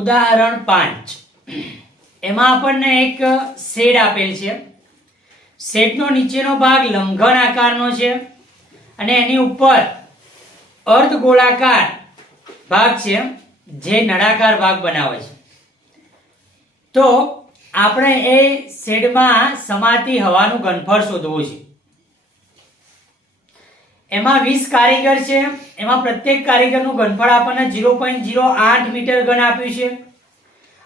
ઉદાહરણ પાંચ. એમાં આપણને એક શેડ આપેલ છે. શેડનો નીચેનો ભાગ લંઘન આકારનો છે અને એની ઉપર અર્ધ ગોળાકાર ભાગ છે જે નળાકાર ભાગ બનાવે છે. તો આપણે એ શેડમાં સમાતી હવાનું ઘનફળ શોધવું છે. એમાં વીસ કારીગર છે. એમાં પ્રત્યેક કારીગરનું ઘનફળ આપણને ઝીરો પોઈન્ટ ઝીરો આઠ મીટર ઘન આપ્યું છે.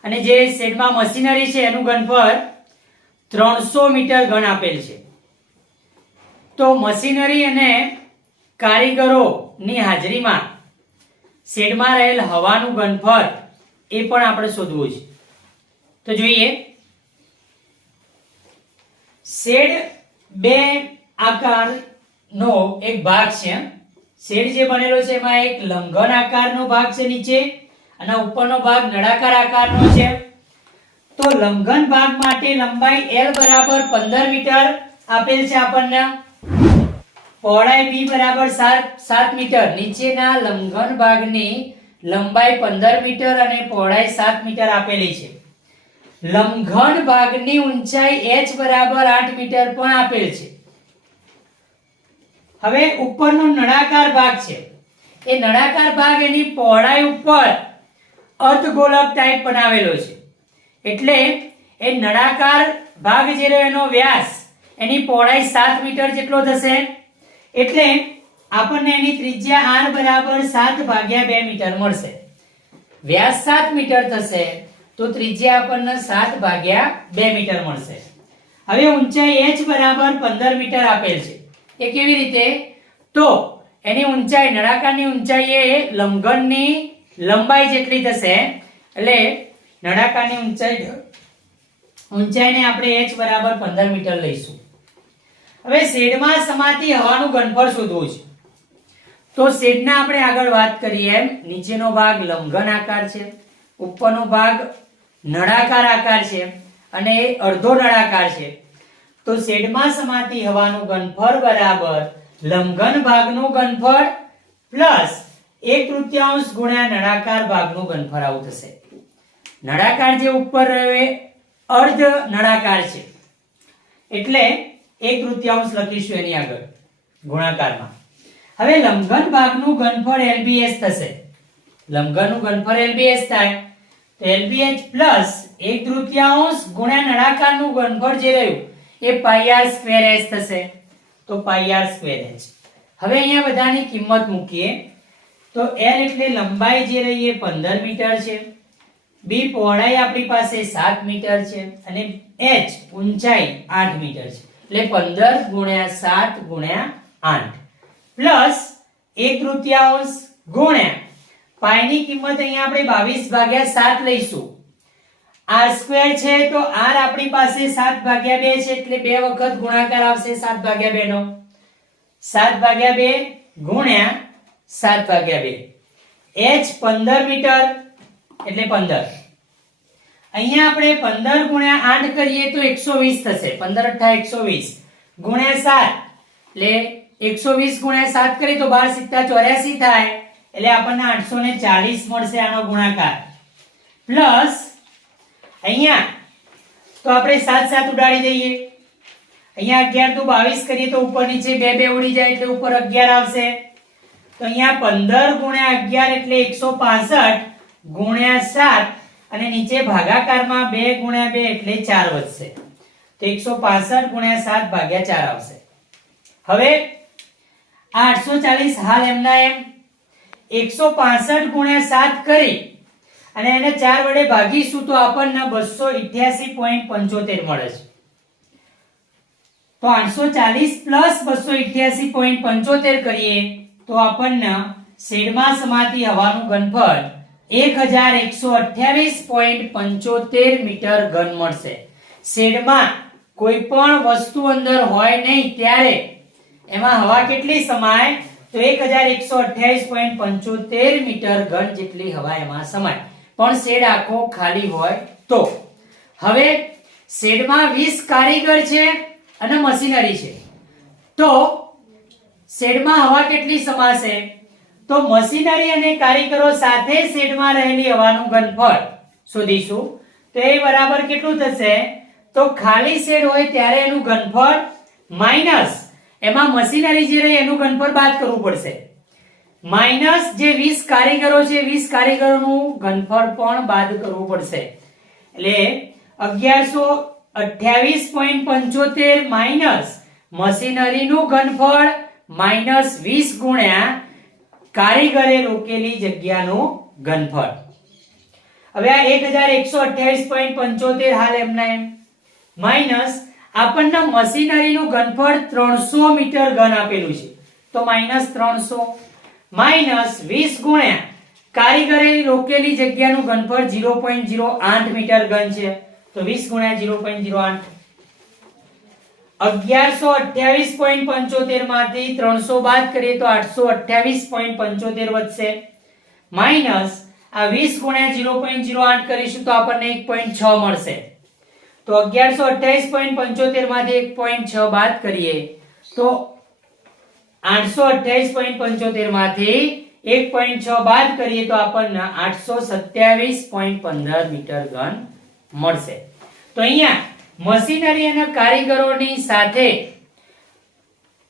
અને જે શેડમાં મશીનરી છે, એનું ઘનફળ ત્રણસો મીટર ઘન આપેલ છે. તો મશીનરી અને કારીગરોની હાજરીમાં શેડમાં રહેલ હવાનું ઘનફળ એ પણ આપણે શોધવું છે. તો જોઈએ. શેડ બે આકારનો એક ભાગ છે. શેડ જે બનેલો છે એમાં એક લંઘન આકારનો ભાગ છે નીચે અને ઉપરનો ભાગ નળાકાર આકારનો છે. તો લંઘન ભાગ માટે લંબાઈ L બરાબર 15 મીટર આપેલ છે આપણને. પહોળાઈ b બરાબર 7 મીટર. નીચેના લંઘન ભાગની લંબાઈ 15 મીટર અને પહોળાઈ 7 મીટર આપેલી છે. લંઘન ભાગની ઊંચાઈ h બરાબર 8 મીટર પણ આપેલ છે. હવે ઉપરનો નળાકાર ભાગ છે. એ નળાકાર ભાગ એની પહોળાઈ ઉપર અર્ધગોલક ટાઈપ બનાવેલો છે. એટલે એ નળાકાર ભાગ જે રહ્યો એનો વ્યાસ, એની પહોળાઈ સાત મીટર જેટલો થશે. એટલે આપણને એની ત્રિજ્યા આર બરાબર સાત ભાગ્યા બે મીટર મળશે. વ્યાસ સાત મીટર થશે, તો ત્રિજ્યા આપણને સાત ભાગ્યા બે મીટર મળશે. હવે ઊંચાઈ એચ બરાબર 15 મીટર આપેલ છે. એ કેવી રીતે? તો એની ઊંચાઈ, નળાકારની ઊંચાઈ એ લંઘનની લંબાઈ જેટલી થશે, એટલે નળાકારની ઊંચાઈ ઊંચાઈને આપણે h બરાબર 15 મીટર લઈશું. હવે શેડમાં સમાતી હવાનું ઘનફળ શોધવું છે. તો શેડના આપણે આગળ વાત કરીએ, નીચેનો ભાગ લંઘન આકાર છે, ઉપરનો ભાગ નળાકાર આકાર છે, અને એ અડધો નળાકાર છે. તો શેડમાં સમાતી હવાનું ઘનફળ બરાબર, લંઘન ભાગનું ઘનફળ પ્લસ એક તૃતીયાંશ ગુણ્યા નળાકાર ભાગનું ઘનફળ આવું થશે. નળાકાર જે ઉપર રહ્યો એ અર્ધ નળાકાર છે. એટલે એક તૃતીયાંશ લખીશું એની આગળ, ગુણાકારમાં. હવે લંબઘન ભાગનું ઘનફળ LBH થશે. લંબઘનનું ઘનફળ LBH થાય. તો LBH પ્લસ એક તૃતીયાંશ ગુણ્યા નળાકારનું ઘનફળ જે રહ્યું એ પાઈ આર સ્ક્વેર એચ થશે. તો પાઈ આર સ્ક્વેર એચ હવે અહીંયા બધાની કિંમત મૂકીએ. તો એલ એટલે લંબાઈ જે રહી એ 15 મીટર છે. બી પહોળાઈ આપણી પાસે સાત મીટર છે અને એચ ઊંચાઈ આઠ મીટર છે. એટલે 15 ગુણ્યા સાત ગુણ્યા આઠ. પ્લસ એક તૃતીયાંશ ગુણ્યા પાઈ ની કિંમત અહીંયા આપણે 22 ભાગ્યા સાત લઈશું. R સ્ક્વેર છે તો આર આપણી પાસે 7 ભાગ્યા 2 છે એટલે બે વખત ગુણાકાર આવશે 7 ભાગ્યા 2 નો. 7 ભાગ્યા 2 ગુણ્યા 7 ભાગ્યા 2 એચ 15 મીટર એટલે 15 અહીંયા આપણે 15 ગુણ્યા 8 કરીએ તો 120 થશે. 15 અઠ્ઠા 120 ગુણ્યા 7 એટલે 120 ગુણ્યા 7 કરીએ તો 12 સિત્તા 84 થાય. એટલે આપણને 840 મળશે આનો ગુણાકાર. પ્લસ અહીંયા? તો આપણે 7 7 ઉડાડી દઈએ. અહીંયા 11 તો 22 કરીએ તો ઉપર નીચે બે બે ઉડી જાય એટલે ઉપર 11 આવશે. તો અહીંયા 15 ગુણ્યા 11 એટલે 165 ગુણ્યા સાત અને નીચે ભાગાકારમાં બે ગુણ્યા બે એટલે ચાર વધશે. તો 165 ગુણ્યા સાત ભાગ્યા ચાર આવશે. હવે આ 840 હાલ એમના એમ. 165 ગુણ્યા સાત કરી. અને એને ચાર વડે ભાગીશું તો આપણને 288.75 મળે છે. તો 840 પ્લસ 288.75 કરીએ તો આપણને શેડમાં સમાતી હવાનું ઘનફળ 1128.75 મીટર ઘન મળશે. શેડમાં કોઈ પણ વસ્તુ અંદર હોય નહીં ત્યારે એમાં હવા કેટલી સમાય? તો 1128.75 મીટર ઘન જેટલી હવા એમાં સમાય. પણ શેડ આખો ખાલી હોય તો. હવે શેડમાં વીસ કારીગર છે અને મશીનરી છે. તો શેડમાં હવા કેટલી સમાશે? તો મશીનરી અને કારીગરો સાથે શેડમાં રહેલી હવાનું ઘનફળ શોધીશું. તો એ બરાબર કેટલું થશે? તો ખાલી શેડ હોય ત્યારે એનું ઘનફળ માઇનસ. એમાં મશીનરી જે રહી એનું ઘનફળ બાદ કરવું પડશે. માઇનસ જે 20 કારીગરો છે 20 કારીગરોનું ઘનફળ પણ બાદ કરવું પડશે. એટલે અગિયારસો અઠ્યાવીસ પોઈન્ટ પંચોતેર માઇનસ મશીનરીનું ઘનફળ માઇનસ વીસ ગુણ્યા કારીગરે રોકેલી જગ્યાનું ઘનફળ. હવે આ એક હજાર એકસો અઠ્યાવીસ પોઈન્ટ પંચોતેર હાલ એમના એમ. માઇનસ આપણને મશીનરીનું ઘનફળ ત્રણસો મીટર ઘન આપેલું છે. તો માઇનસ ત્રણસો. માઇનસ વીસ ગુણ્યા. કારીગરે રોકેલી જગ્યાનું ઘનફળ ઝીરો પોઈન્ટ ઝીરો આઠ મીટર ઘન છે. તો વીસ ગુણ્યા ઝીરો પોઈન્ટ ઝીરો આઠ. અગિયારસો અઠ્યાવીસ પોઈન્ટ પંચોતેરમાંથી ત્રણસો બાદ કરીએ તો આઠસો અઠ્યાવીસ પોઈન્ટ પંચોતેર વધશે. માઇનસ આ વીસ ગુણ્યા ઝીરો પોઈન્ટ ઝીરો આઠ કરીશું તો આપણને એક પોઈન્ટ છ મળશે. તો અગિયારસો અઠ્યાવીસ પોઈન્ટ પંચોતેરમાંથી એક પોઈન્ટ છ બાદ કરીએ તો આઠસો અઠ્યાવીસ પોઈન્ટ પંચોતેરમાંથી એક પોઈન્ટ છ બાદ કરીએ તો આપણને આઠસો સત્યાવીસ પોઈન્ટ પંદર મીટર ઘન મળશે. તો અહીંયા મશીનરી અને કારીગરોની સાથે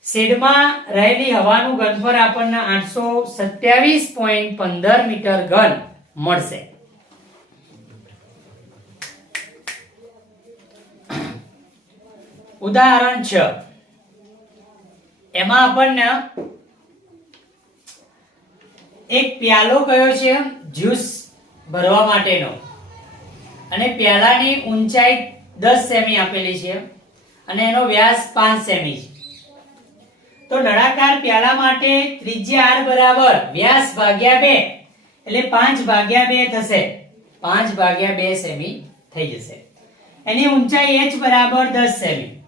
શેડમાં રહેલી હવાનું ઘનફળ આપણને આઠસો સત્યાવીસ પોઈન્ટ પંદર મીટર ઘન મળશે. ઉદાહરણ છ. એમાં આપણને એક પ્યાલો કયો છે? જ્યુસ ભરવા માટેનો. અને પ્યાલાની ઊંચાઈ દસ સેમી આપેલી છે. અને એનો વ્યાસ પાંચ સેમી છે. તો નળાકાર પ્યાલા માટે ત્રિજ્યા આર બરાબર વ્યાસ ભાગ્યા બે એટલે પાંચ ભાગ્યા બે થશે. પાંચ ભાગ્યા બે સેમી થઈ જશે. એની ઊંચાઈ એચ બરાબર દસ સેમી.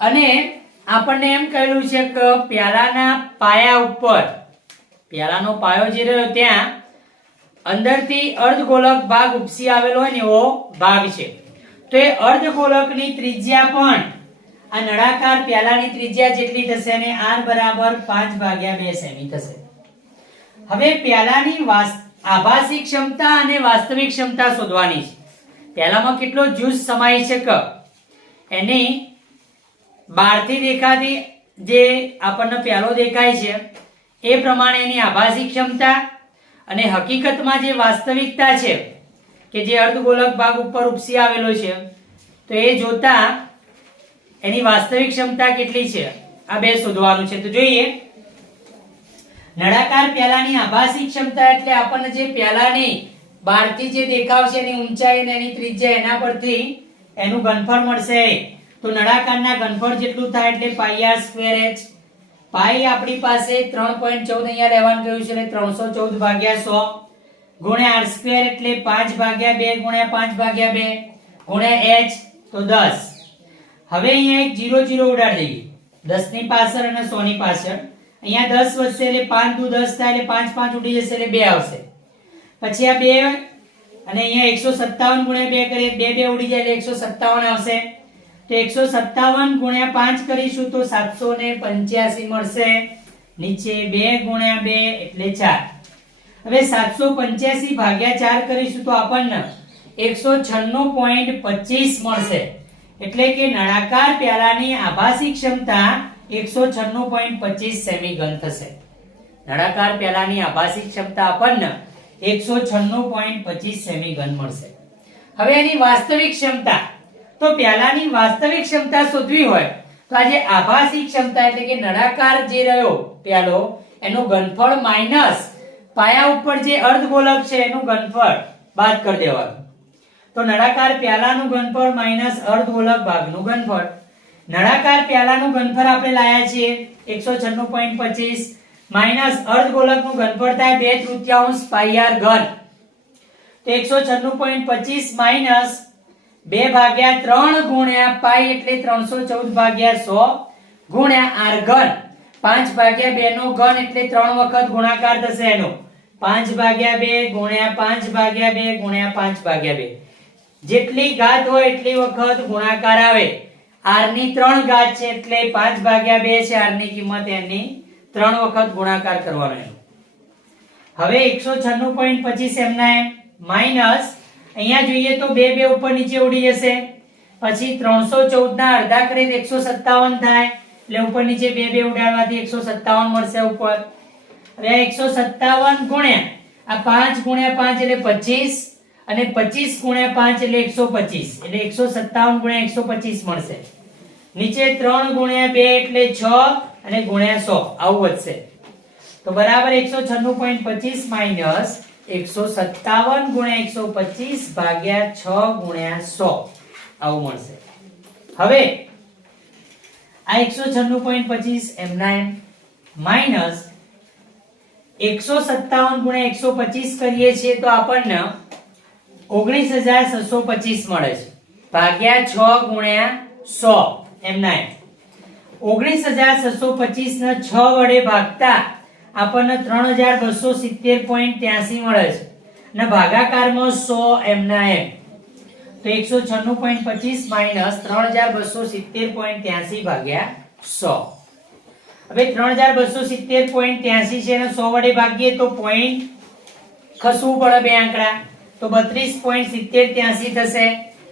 અને આપણને એમ કહેલું છે કે પ્યાલાના પાયા ઉપર, પ્યાલાનો પાયો જે રહ્યો ત્યાં, અંદરથી અર્ધગોલક ભાગ ઉપસી આવેલો હોય ને એવો ભાગ છે. તો એ અર્ધગોલકની ત્રિજ્યા પણ, આ નળાકાર પ્યાલાની ત્રિજ્યા જેટલી થશે અને r બરાબર 5 ભાગ્યા 2 સેમી થશે. હવે પ્યાલાની આભાસી ક્ષમતા અને વાસ્તવિક ક્ષમતા શોધવાની છે. પ્યાલામાં કેટલો જ્યુસ સમાય છે એની બહારથી દેખાતી જે આપણને પહેલો દેખાય છે, એ પ્રમાણે એની આભાસી ક્ષમતા અને હકીકતમાં જે વાસ્તવિકતા છે, કે જે અર્ધગોલક ભાગ ઉપર ઉપસી આવેલો છે, તો એ જોતા એની વાસ્તવિક ક્ષમતા કેટલી છે, આ બે શોધવાનું છે. તો જોઈએ, નળાકાર પ્યાલાની આભાસી ક્ષમતા એટલે આપણને જે પ્યાલાની બહારથી જે દેખાવ છે એની ઊંચાઈ અને એની ત્રિજ્યા એના પરથી એનું ઘનફળ મળશે. તો નળાકારના ઘનફળ જેટલું થાય એટલે pi R square H pi આપણી પાસે 3.14 અહીંયા લેવાનું કહ્યું છે એટલે 314 ભાગ્યા 100 ગુણ્યા આર સ્ક્વેર એટલે 5 ભાગ્યા 2 ગુણ્યા 5 ભાગ્યા 2 ગુણ્યા એચ તો 10 હવે અહીંયા એક જીરો જીરો ઉડાડ દઈએ. 10 ની પાછળ અને 100 ની પાછળ. અહીંયા 10 વધશે એટલે 5 દુ 10 થાય એટલે 5 5 ઉડી જશે એટલે 2 આવશે. પછી આ 2 અને અહીંયા 157 ગુણ્યા 2 કરીએ 2 2 ઉડી જાય એટલે 157 આવશે. તો 157 ગુણ્યા પાંચ કરીશું તો 785 મળશે. નીચે બે ગુણ્યા બે એટલે ચાર. હવે 785 ભાગ્યા ચાર કરીશું તો આપણને 196.25 મળશે. એટલે કે નળાકાર પ્યાલાની આભાસી ક્ષમતા 196.25 સેમી ઘન થશે. નળાકાર પ્યાલાની આભાસી ક્ષમતા આપણને 196.25 સેમી ઘન મળશે. હવે એની વાસ્તવિક ક્ષમતા. તો પ્યાલાની વાસ્તવિક ક્ષમતા શોધવી હોય. તો આજે આભાસી ક્ષમતા એટલે કે નળાકાર જે રહ્યો પ્યાલો એનું ઘનફળ માઇનસ પાયા ઉપર જે અર્ધગોલક છે, એનું ઘનફળ, બાદ કરી દેવાનું. તો નળાકાર પ્યાલાનું ઘનફળ માઇનસ અર્ધગોલક ભાગનું ઘનફળ. નળાકાર પ્યાલાનું ઘનફળ આપણે લાયા છીએ 196.25 માઇનસ અર્ધગોલકનું ઘનફળ થાય બે તૃતીયાંશ પાઈ આર ઘન. તો 196.25 માઇનસ બે ભાગ્યા ત્રણ ગુણ્યા પાઈ એટલે ત્રણસો ચૌદ ભાગ્યા સો ગુણ્યા આર ઘન. પાંચ ભાગ્યા બે નો ઘન એટલે ત્રણ વખત ગુણાકાર થશે એનો. પાંચ ભાગ્યા બે ગુણ્યા પાંચ ભાગ્યા બે ગુણ્યા પાંચ ભાગ્યા બે. જેટલી ઘાત હોય એટલી વખત ગુણાકાર આવે. આરની ત્રણ ઘાત છે એટલે પાંચ ભાગ્યા બે છે આરની કિંમત એની ત્રણ વખત ગુણાકાર કરવાનો હવે એકસો છન્નું પોઈન્ટ પચીસ એમના એમ માઇનસ અહીંયા જોઈએ તો બે બે ઉપર નીચે ઉડી જશે. પછી ત્રણસો ચૌદ ના અડધા કરીએ એકસો સત્તાવન થાય. એટલે ઉપર નીચે બે બે ઉડાડવાથી એકસો સત્તાવન મળશે ઉપર. હવે એકસો સત્તાવન ગુણ્યા, આ પાંચ ગુણ્યા પાંચ એટલે પચીસ અને પચીસ ગુણ્યા પાંચ એટલે એકસો પચીસ. એટલે એકસો સત્તાવન ગુણ્યા એકસો પચીસ મળશે. નીચે ત્રણ ગુણ્યા બે એટલે છ અને ગુણ્યા સો. આવું વધશે. તો બરાબર એકસો છન્નું પોઈન્ટ પચીસ માઇનસ સત્તાવન ગુણ્યા એકસો પચીસ ભાગ્યા છ ગુણ્યા સો. આવું મળશે. હવે, આ એકસો છન્નું પોઈન્ટ પચીસ એમના એમ માઇનસ એકસો સત્તાવન ગુણ્યા એકસો પચીસ કરીએ છીએ તો આપણને ઓગણીસ હજાર છસો પચીસ મળે છે. ભાગ્યા છ ગુણ્યા સો એમના એમ. ઓગણીસ હજાર છસો પચીસ ને છ વડે ભાગતા આપણને ત્રણ હજાર બસો સિત્તેર પોઈન્ટ ત્યાસી મળે છે. અને ભાગાકારમાં સો એમના એમ. તો એકસો છન્નું પોઈન્ટ પચીસ માઇનસ ત્રણ હજાર બસો સિત્તેર પોઈન્ટ ત્યાસી ભાગ્યા સો. હવે ત્રણ હજાર બસો સિત્તેર પોઈન્ટ ત્યાસી છે ને સો વડે ભાગીએ તો પોઈન્ટ ખસવું પડે બે આંકડા. તો બત્રીસ પોઈન્ટ સિત્તેર ત્યાસી થશે.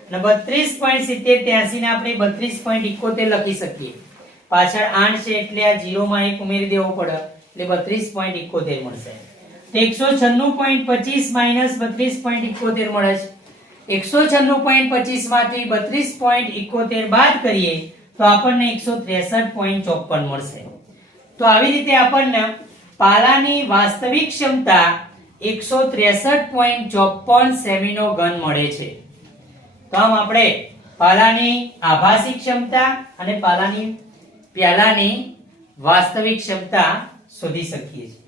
અને બત્રીસ પોઈન્ટ સિત્તેર ત્યાસી ને આપણે બત્રીસ પોઈન્ટ ઇકોતેર લખી શકીએ. પાછળ આઠ છે એટલે આ જીરો માં એક ઉમેરી દેવો પડે. એટલે બત્રીસ પોઈન્ટ ઇકોતેર મળશે એકસો છન્નું પોઈન્ટ પચીસ માઇનસ બત્રીસ પોઈન્ટ ઇકોતેર મળે છે એકસો છન્નું પોઈન્ટ પચીસમાંથી બત્રીસ પોઈન્ટ ઇકોતેર બાદ કરીએ તો આપણને એકસો ત્રેસઠ પોઈન્ટ ચોપન મળશે તો આવી રીતે આપણને પાલાની વાસ્તવિક ક્ષમતા એકસો ત્રેસઠ પોઈન્ટ ચોપન સેમીનો ઘન મળે છે તો આમ આપણે પાલાની આભાસી ક્ષમતા અને પાલાની પ્યાલાની વાસ્તવિક ક્ષમતા શોધી શકીએ છીએ